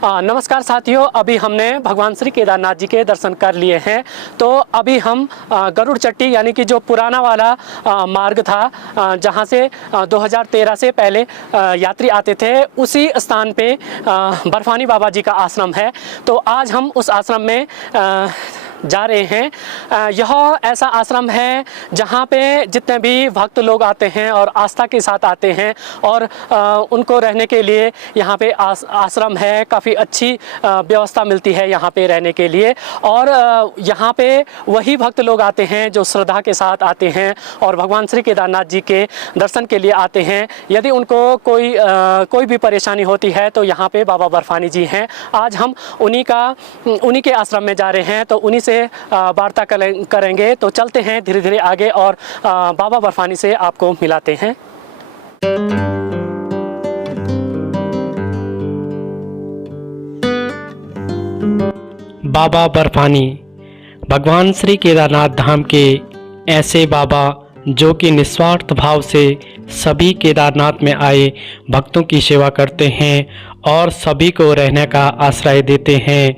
नमस्कार साथियों, अभी हमने भगवान श्री केदारनाथ जी के दर्शन कर लिए हैं। तो अभी हम गरुड़ चट्टी यानी कि जो पुराना वाला मार्ग था, जहां से 2013 से पहले यात्री आते थे, उसी स्थान पे बर्फानी बाबा जी का आश्रम है। तो आज हम उस आश्रम में जा रहे हैं। यह ऐसा आश्रम है जहाँ पे जितने भी भक्त लोग आते हैं और आस्था के साथ आते हैं, और उनको रहने के लिए यहाँ पे आश्रम है। काफ़ी अच्छी व्यवस्था मिलती है यहाँ पे रहने के लिए। और यहाँ पे वही भक्त लोग आते हैं जो श्रद्धा के साथ आते हैं और भगवान श्री केदारनाथ जी के दर्शन के लिए आते हैं। यदि उनको कोई भी परेशानी होती है तो यहाँ पे बाबा बर्फानी जी हैं। आज हम उन्हीं के आश्रम में जा रहे हैं, तो उन्हीं से वार्ता करेंगे। तो चलते हैं धीरे धीरे आगे और बाबा बर्फानी से आपको मिलाते हैं। बाबा बर्फानी भगवान श्री केदारनाथ धाम के ऐसे बाबा जो कि निस्वार्थ भाव से सभी केदारनाथ में आए भक्तों की सेवा करते हैं और सभी को रहने का आश्रय देते हैं।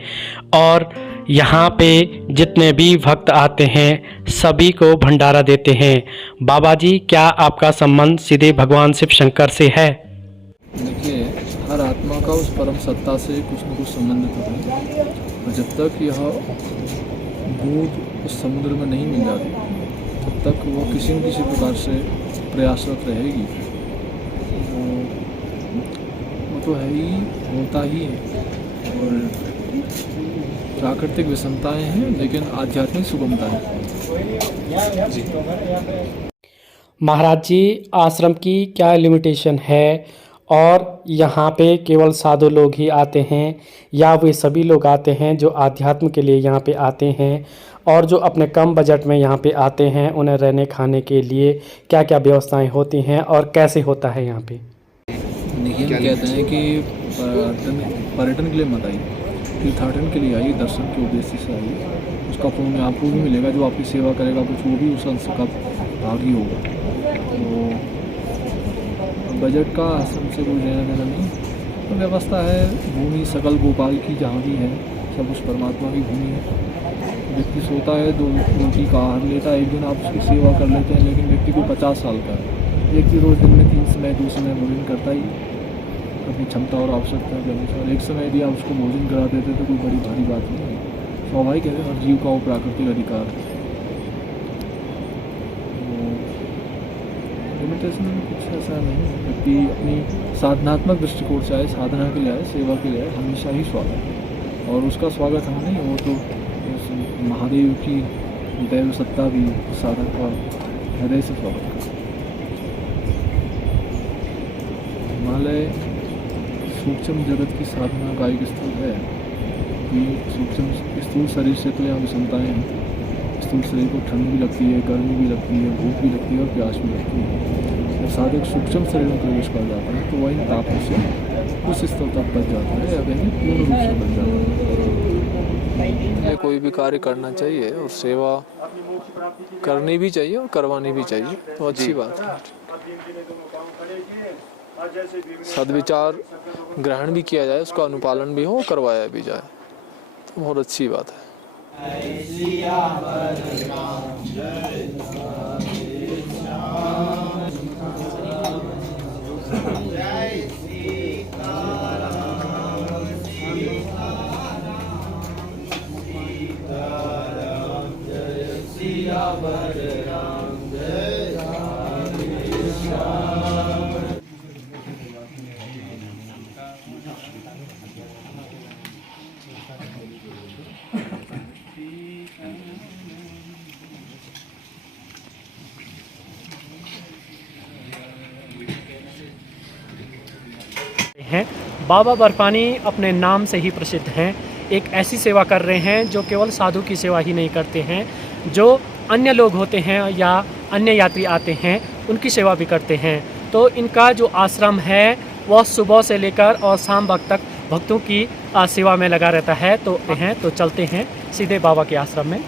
और यहाँ पे जितने भी भक्त आते हैं सभी को भंडारा देते हैं। बाबा जी, क्या आपका संबंध सीधे भगवान शिव शंकर से है? देखिए, हर आत्मा का उस परम सत्ता से कुछ न कुछ संबंध तो है, और जब तक यह बूंद उस समुद्र में नहीं मिल जाती तब तक वो किसी न किसी प्रकार से प्रयासरत रहेगी। वो तो है ही, होता ही है। और प्राकृतिक विषमताएं हैं लेकिन आध्यात्मिक सुगमता है। महाराज जी, आश्रम की क्या लिमिटेशन है? और यहाँ पे केवल साधु लोग ही आते हैं या वे सभी लोग आते हैं जो आध्यात्म के लिए यहाँ पे आते हैं, और जो अपने कम बजट में यहाँ पे आते हैं उन्हें रहने खाने के लिए क्या क्या व्यवस्थाएं होती हैं और कैसे होता है यहाँ पे? देखिए, हम कहते हैं कि पर्यटन के लिए मत आइए, तीर्थाटन के लिए आइए, दर्शन के उद्देश्य से आइए। उसका पुण्य आपको भी मिलेगा, जो आपकी सेवा करेगा कुछ वो भी उस अंश का भागी होगा। तो बजट का आश्रम से कोई लेना देना नहीं। तो व्यवस्था है, भूमि सकल गोपाल की जहाँ भी है सब उस परमात्मा की भूमि है। व्यक्ति सोता है, 2 रोटी का आहार लेता है, एक दिन आप उसकी सेवा कर लेते हैं, लेकिन व्यक्ति को 50 साल का है। व्यक्ति रोज़ दिन में 3 समय 2 समय भोजन करता ही, अपनी क्षमता और आवश्यकता के अनुसार। एक समय यदि आप उसको भोजन करा देते तो कोई बड़ी भारी बात नहीं है। स्वाभाविक है, हर जीव का वो प्राकृतिक अधिकार है। लिमिटेशन में कुछ ऐसा नहीं है। व्यक्ति अपनी साधनात्मक दृष्टिकोण से आए, साधना के लिए आए, सेवा के लिए आए, हमेशा ही स्वागत है। और उसका स्वागत हम नहीं, वो तो महादेव की दैव सत्ता भी साधक का हृदय से स्वागत करता है। हिमालय सूक्ष्म जगत की साधना का एक स्थल है कि सूक्ष्म स्थूल शरीर से तो यहाँ विषमताएँ हैं। स्थूल शरीर को ठंड भी लगती है, गर्मी भी लगती है, भूख भी लगती है और प्यास भी लगती है। जब साधक सूक्ष्म शरीर में प्रवेश कर जाता है तो वह इन तापों से उस स्तर तक बच जाता है, या कहीं पूर्ण रूप से बच जाता है। कोई भी कार्य करना चाहिए और सेवा करनी भी चाहिए और करवानी भी चाहिए, तो अच्छी बात है। सद्विचार ग्रहण भी किया जाए, उसका अनुपालन भी हो, करवाया भी जाए, तो बहुत अच्छी बात है। हैं बाबा बर्फानी अपने नाम से ही प्रसिद्ध हैं। एक ऐसी सेवा कर रहे हैं जो केवल साधु की सेवा ही नहीं करते हैं, जो अन्य लोग होते हैं या अन्य यात्री आते हैं उनकी सेवा भी करते हैं। तो इनका जो आश्रम है वह सुबह से लेकर और शाम वक्त तक भक्तों की सेवा में लगा रहता है। तो चलते हैं सीधे बाबा के आश्रम में।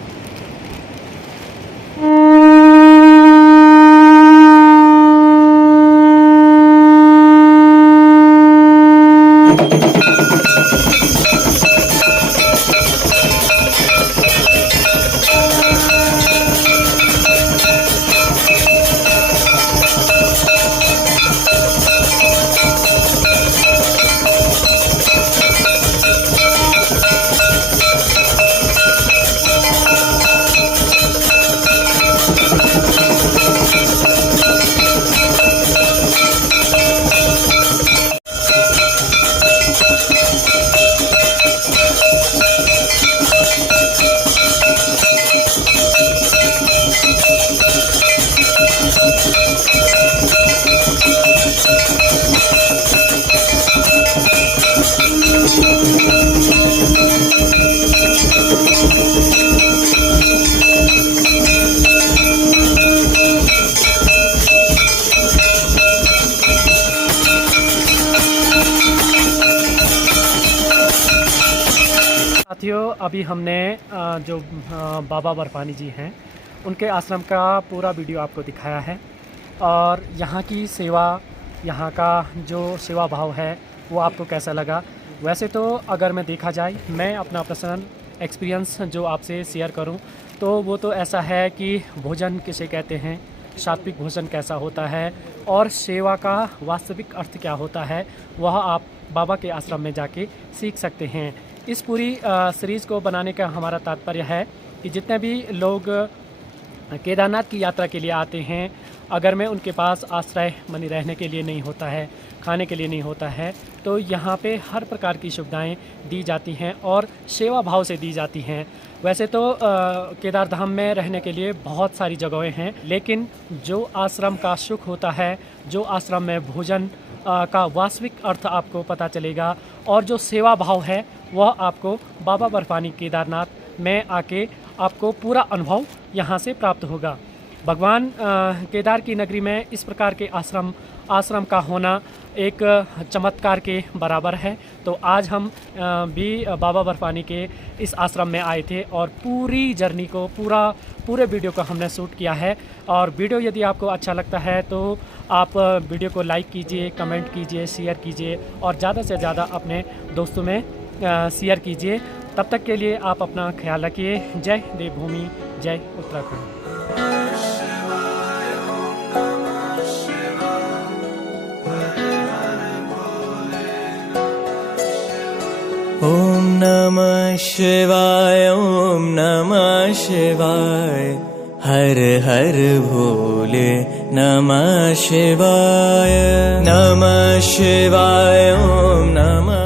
अभी हमने जो बाबा बर्फानी जी हैं उनके आश्रम का पूरा वीडियो आपको दिखाया है और यहाँ की सेवा, यहाँ का जो सेवा भाव है वो आपको कैसा लगा। वैसे तो अगर मैं देखा जाए, मैं अपना पर्सनल एक्सपीरियंस जो आपसे शेयर करूं तो वो तो ऐसा है कि भोजन किसे कहते हैं, सात्विक भोजन कैसा होता है और सेवा का वास्तविक अर्थ क्या होता है, वह आप बाबा के आश्रम में जाके सीख सकते हैं। इस पूरी सीरीज़ को बनाने का हमारा तात्पर्य है कि जितने भी लोग केदारनाथ की यात्रा के लिए आते हैं, अगर मैं उनके पास आश्रय बनी रहने के लिए नहीं होता है, खाने के लिए नहीं होता है, तो यहाँ पे हर प्रकार की सुविधाएं दी जाती हैं और सेवा भाव से दी जाती हैं। वैसे तो केदार धाम में रहने के लिए बहुत सारी जगहें हैं, लेकिन जो आश्रम का सुख होता है, जो आश्रम में भोजन का वास्तविक अर्थ आपको पता चलेगा और जो सेवा भाव है वह आपको बाबा बर्फानी केदारनाथ में आके आपको पूरा अनुभव यहाँ से प्राप्त होगा। भगवान केदार की नगरी में इस प्रकार के आश्रम का होना एक चमत्कार के बराबर है। तो आज हम भी बाबा बर्फानी के इस आश्रम में आए थे और पूरी जर्नी को, पूरे वीडियो को हमने शूट किया है। और वीडियो यदि आपको अच्छा लगता है तो आप वीडियो को लाइक कीजिए, कमेंट कीजिए, शेयर कीजिए और ज़्यादा से ज़्यादा अपने दोस्तों में शेयर कीजिए। तब तक के लिए आप अपना ख्याल रखिए। जय देवभूमि, जय उत्तराखंड। ओम नमः शिवाय, ओम नमः शिवाय, हर हर भोले नमः शिवाय, नमः शिवाय, ओम नमः